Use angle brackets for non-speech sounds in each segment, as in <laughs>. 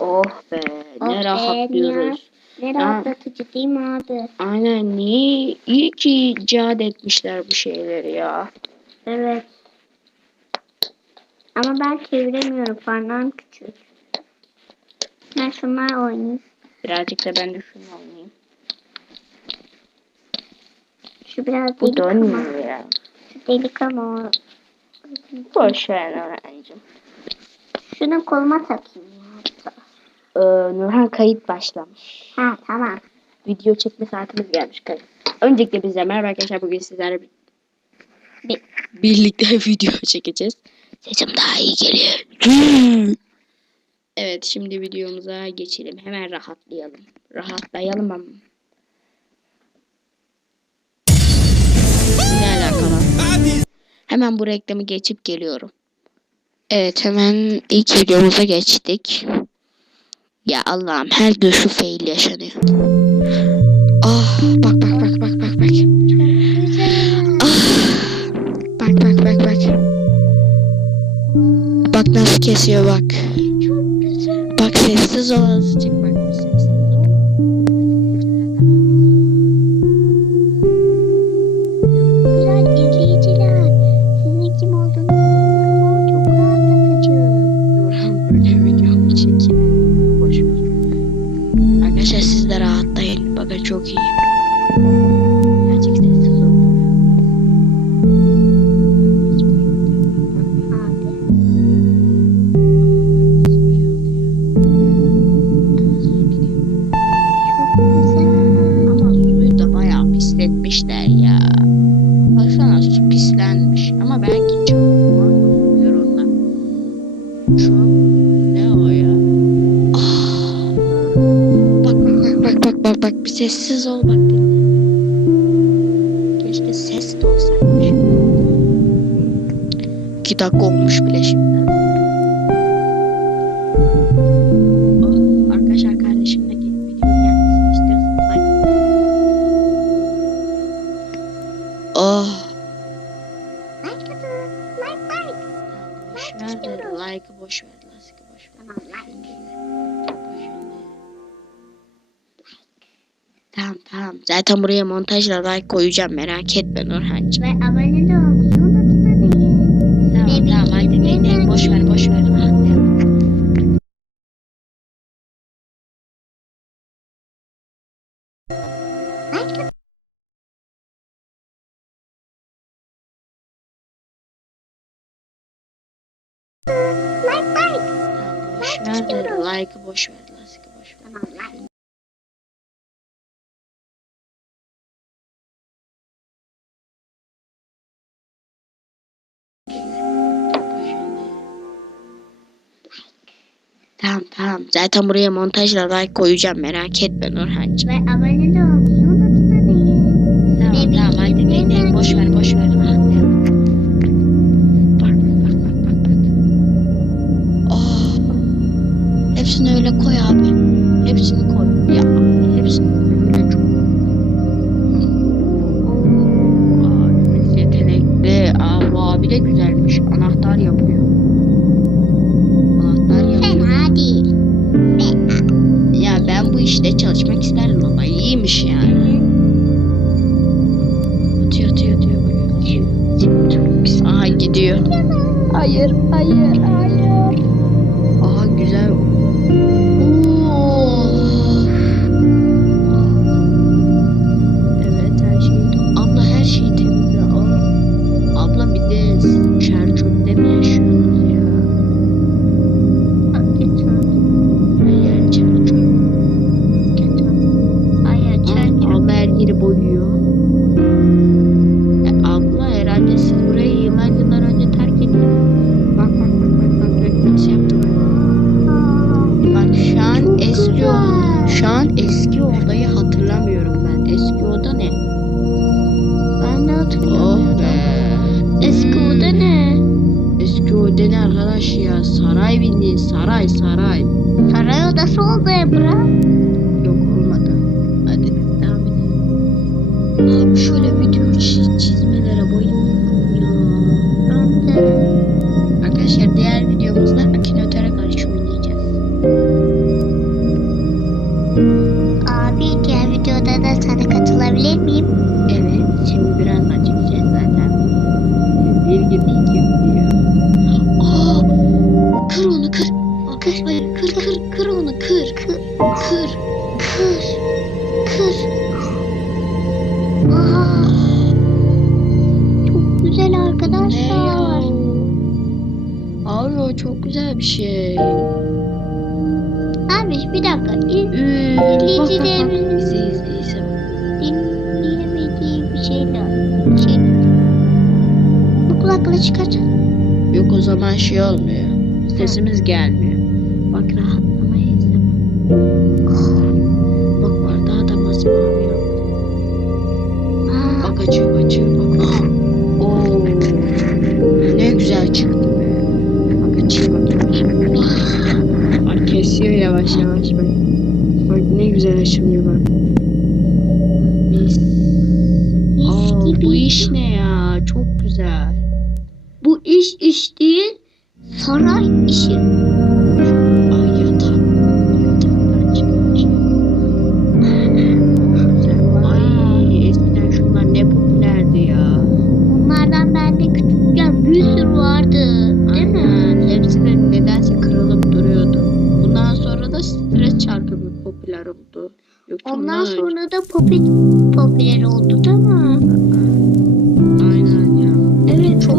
Oh be Oh ne be, rahatlıyoruz. Ne rahatlatıcı değil mi abi? Aynen niye iyi ki icat etmişler bu şeyleri ya. Evet. Ama ben çeviremiyorum. Parmağım küçük. Ben şunlar oynayayım. Birazcık da ben de şunu oynayayım. Şu biraz Bu ama. dönmüyor ya. Şu delik ama o. Boş ver Nurhan'cığım. Şunu koluma takayım ya. Ee, Nurhan kayıt başlamış. Ha tamam. Video çekme saatimiz gelmiş kayıt. Öncelikle bize merhaba arkadaşlar bugün sizlerle bir- Bir- birlikte <laughs> video çekeceğiz. Sesim daha iyi geliyor. Evet şimdi videomuza geçelim. Hemen rahatlayalım. Rahatlayalım ama. Ne alakalı? Hemen bu reklamı geçip geliyorum. Evet hemen ilk videomuza geçtik. Ya Allah'ım her gün şu fail yaşanıyor. Ah bak bak bak bak bak bak. Ah bak bak bak bak. Bak nasıl kesiyor bak. Bak sessiz ol azıcık bak. Güzel izleyiciler. Sizin kim olduğunu Bak bak bak bak bir sessiz ol bak dinle. Keşke ses de olsaymış. İki dakika olmuş bile şimdi. Zaten buraya montajla like koyacağım merak etme Nurhancığım. Ve abone de olmayı unutmayın. Tamam Ve tamam hadi dinleyin. Boş ver boş ver. Like. Like like. Boş ver de like'ı boş ver. Like'ı boş ver. Tamam like. Tamam tamam. Zaten buraya montajla like koyacağım merak etme Nurhancığım. Ve abone de olmayı unutmayın. ayer, ayer. Saray saray. Saray odası oldu Ebra. Yok olmadı. Hadi devam edelim. Abi şöyle video çizmelere bayılıyorum ya. Ben. Arkadaşlar diğer videomuzda akinötöre karşı oynayacağız. Abi diğer videoda da sana katılabilir miyim? Evet. Şimdi biraz açıklayacağız zaten. Bir gibi iki video. çok güzel bir şey. Abi bir dakika. İz, hmm, izleyicilerimiz bizi izleyeceğim. Dinleyemediği bir şeyle. Şey. Bu kulaklığı çıkar. Yok o zaman şey olmuyor. Sesimiz ha. gelmiyor. Bak rahatlamayı izleme. Bak bardağı da masmavi. Bak açıyor açıyor bak. arkadaşlar. Bak ne güzel açılıyor. oldu. Yok, Ondan onlar... sonra da Popit popüler oldu değil mi? Aynen ya. Evet çok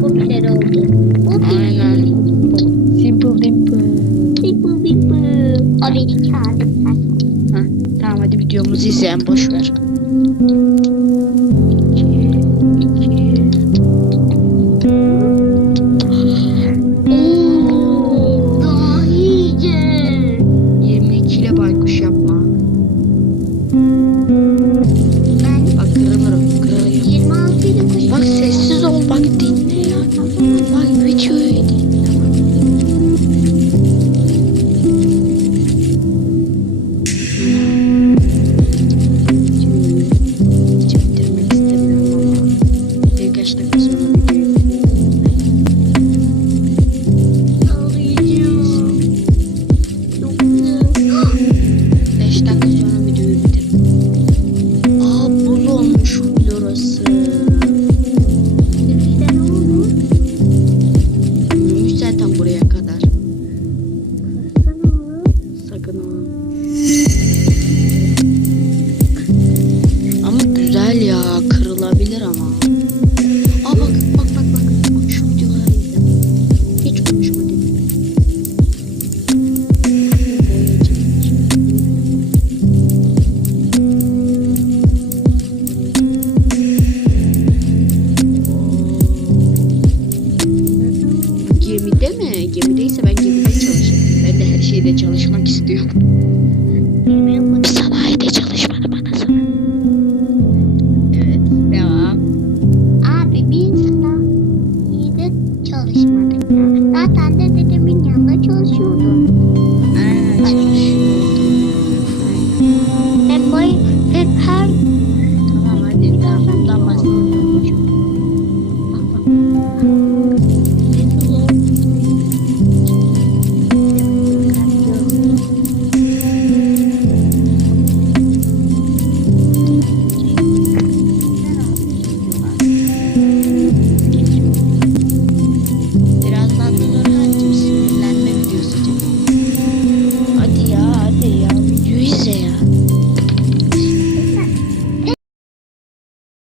popüler oldu. Popit. Aynen. Simple Dimple. Simple Dimple. Orayı çağırdım ben. Tamam hadi videomuzu izleyen boş ver.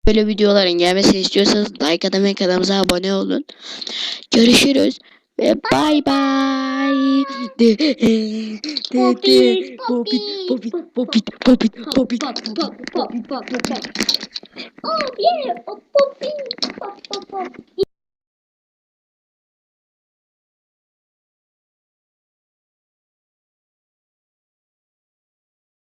böyle videoların gelmesini istiyorsanız like atın kanalımıza abone olun. Görüşürüz ve bay bay.